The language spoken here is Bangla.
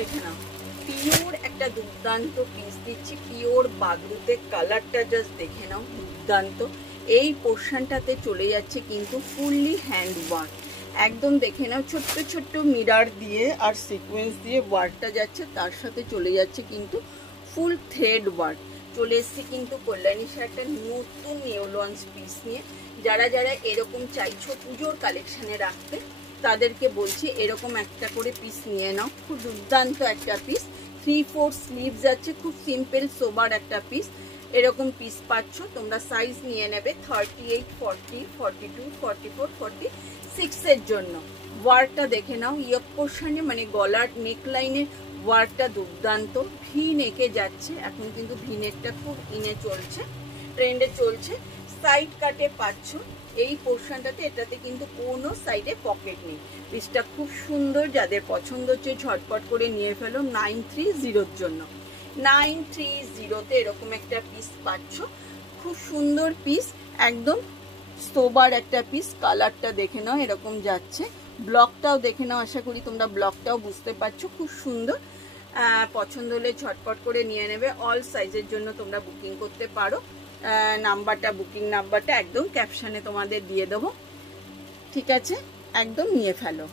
দেখে নাও, পিওর একটা দুর্দান্ত পিস দিচ্ছি, পিওর বাদরুতে। কালারটা জাস্ট দেখে নাও, দুর্দান্ত। এই পোর্শনটাতে চলে যাচ্ছে কিন্তু ফুললি হ্যান্ড ওয়ার্ক, একদম দেখে নাও, ছোট্ট ছোট্ট মিরার দিয়ে আর সিকোয়েন্স দিয়ে ওয়ার্কটা যাচ্ছে, তার সাথে চলে যাচ্ছে কিন্তু ফুল থ্রেড ওয়ার্ক। চলে এসছে কিন্তু কল্যাণী শাড়িটা নতুন নিউ লঞ্চ পিস নিয়ে। যারা যারা এরকম চাইছো পুজোর কালেকশানে রাখতে, তাদেরকে বলছি এরকম একটা করে পিস নিয়ে নাও। খুব দুর্দান্ত একটা পিস, 3/4 স্লিভস আছে, খুব সিম্পল সোবার একটা পিস। এরকম পিস পাচ্ছ তোমরা। সাইজ নিয়ে নেবে 38, 40, 42, 44, 46 এর জন্য। ওয়ার্কটা দেখে নাও, ইয়ক পোর্শনে মানে গলার নেকলাইনের ওয়ার্কটা দুর্দান্ত। ভি নেকে যাচ্ছে, এখন কিন্তু ভি নেকটা খুব ইনে চলছে, ট্রেন্ডে চলছে। সাইড কাটে পাচ্ছ এই পোর্শনটাতে, এটাতে কিন্তু কোনো সাইডে পকেট নেই। পিসটা খুব সুন্দর, যাদের পছন্দ হচ্ছে ঝটপট করে নিয়ে ফেলো 930 জন্য। 930-তে এরকম একটা পিস পাচ্ছ, খুব সুন্দর পিস, একদম সোবার একটা পিস। কালারটা দেখে নাও, এরকম যাচ্ছে। ব্লকটাও দেখে নাও, আশা করি তোমরা ব্লকটাও বুঝতে পারছো, খুব সুন্দর। পছন্দ হলে ঝটপট করে নিয়ে নেবে। অল সাইজের জন্য তোমরা বুকিং করতে পারো। নাম্বারটা, বুকিং নাম্বারটা একদম ক্যাপশনে তোমাদের দিয়ে দেবো, ঠিক আছে? একদম নিয়ে ফেলো।